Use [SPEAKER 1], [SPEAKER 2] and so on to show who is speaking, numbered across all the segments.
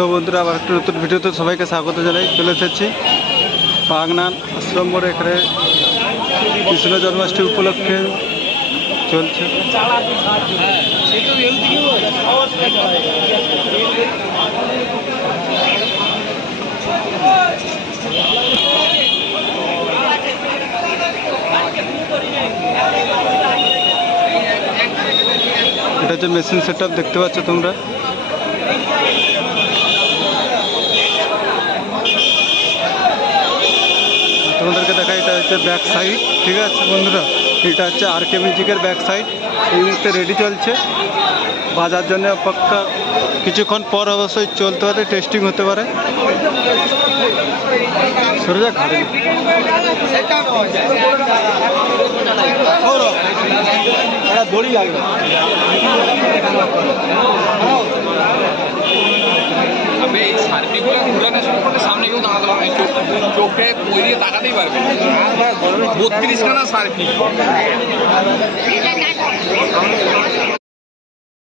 [SPEAKER 1] সব বন্ধুরা, আবার একটা নতুন ভিডিওতে সবাইকে স্বাগত জানাই। চলে এসেছি বাগনান আশ্রম মোড়, এখানে কৃষ্ণ জন্মাষ্টমী উপলক্ষে চলছে। এটা হচ্ছে মেশিন সেট দেখতে পাচ্ছ তোমরা তোমাদেরকে দেখা এটা হচ্ছে ব্যাক সাইড ঠিক আছে বন্ধুরা? এটা হচ্ছে আর কে মিউজিকের ব্যাক সাইড এই মুহূর্তে রেডি চলছে। বাজার জন্য অপেক্ষা কিছুক্ষণ পর অবশ্যই চলতে পারে টেস্টিং হতে পারে। সরে যা ঘাড়ে দড়ি লাগবে।
[SPEAKER 2] তবে এই সার্কিটগুলো ঘুরানো শুরু করলে সামনে কেউ দাঁড়াতে পারবে চোখে দিকে তাকাতেই পারবে। বত্রিশ খানা সার্কিট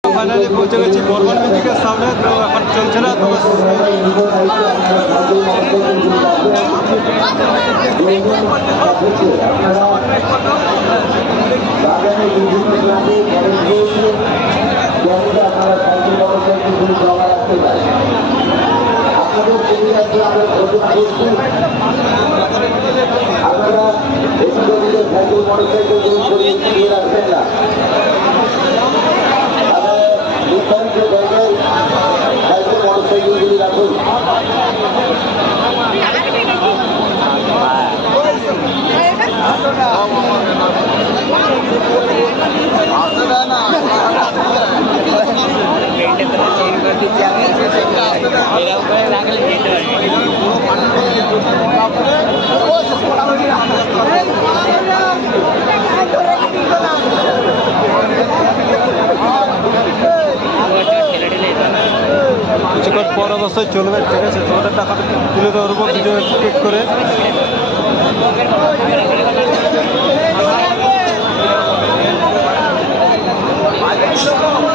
[SPEAKER 1] ফাইনালি পৌঁছে গেছি বর্মান মিউজিকের সামনে তো এখন চলছে না তো
[SPEAKER 3] আপনারা এই ছবিতে
[SPEAKER 1] পর অবস্থায় চলবে ঠিক আছে? তোমাদের টাকাটা তুলে ধরবো ভিডিও ক্লিক করে। এটা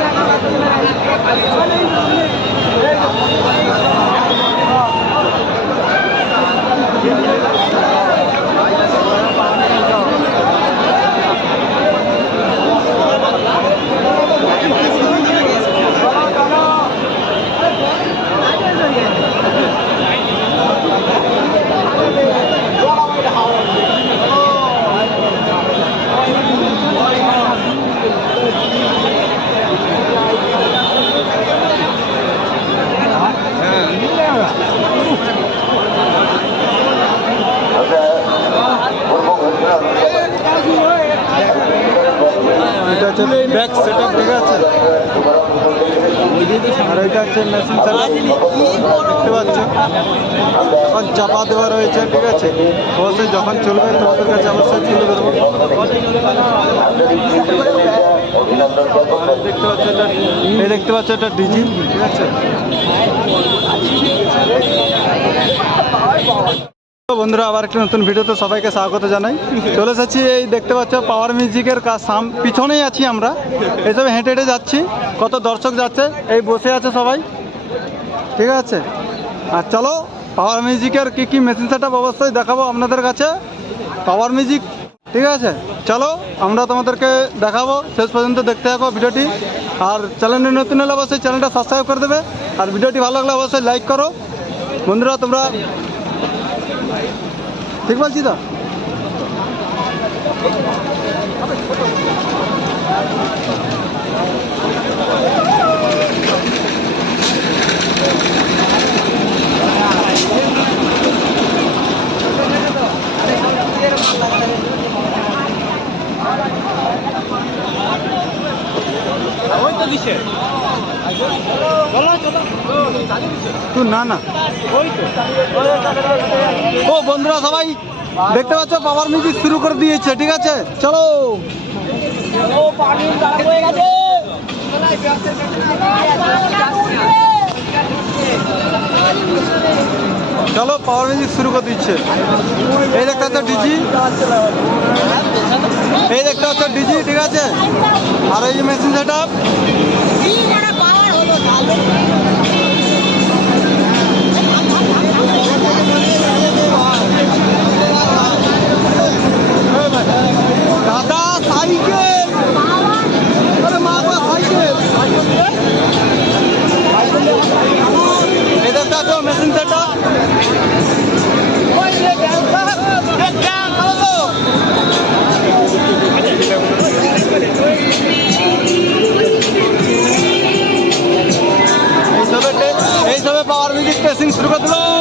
[SPEAKER 1] হচ্ছে ব্যাক সেট ঠিক আছে। আর মেশিন দেখতে এখন চাপা দেওয়া রয়েছে, ঠিক আছে? অবশ্যই যখন চলবে, তোমাদের কাছে অবশ্যই তুলে ধরবো। দেখতে পাচ্ছ এই দেখতে পাচ্ছ এটা ডিজি, ঠিক আছে? বন্ধুরা, আবার একটা নতুন ভিডিওতে সবাইকে স্বাগত জানাই। চলে এসেছি এই দেখতে পাচ্ছ পাওয়ার মিউজিকের কাজ সাম পিছনেই আছি আমরা। এসব হেঁটে হেঁটে যাচ্ছি, কত দর্শক যাচ্ছে, এই বসে আছে সবাই। ঠিক আছে? আর চলো পাওয়ার মিউজিকের কী কী মেশিন সেট অবশ্যই দেখাবো আপনাদের কাছে। পাওয়ার মিউজিক ঠিক আছে? চলো, আমরা তোমাদেরকে দেখাবো। শেষ পর্যন্ত দেখতে থাকো ভিডিওটি। আর চ্যানেলটি নতুন হলে অবশ্যই চ্যানেলটা সাবস্ক্রাইব করে দেবে। আর ভিডিওটি ভালো লাগলে অবশ্যই লাইক করো। বন্ধুরা, তোমরা ঠিক বলছি তো তুই না না। ও, বন্ধুরা, সবাই দেখতে পাচ্ছ পাওয়ার মিউজিক শুরু করে দিয়েছে, ঠিক আছে? চলো। চলো পাওয়ার মিউজিক শুরু করে দিচ্ছে। এই দেখতে হচ্ছে ডিজি এই দেখতে হচ্ছে ডিজি ঠিক আছে? আর এই যে মেশিন সেট আপ এইভাবে পাওয়ার মিউজিক টেস্টিং শুরু করে দিল।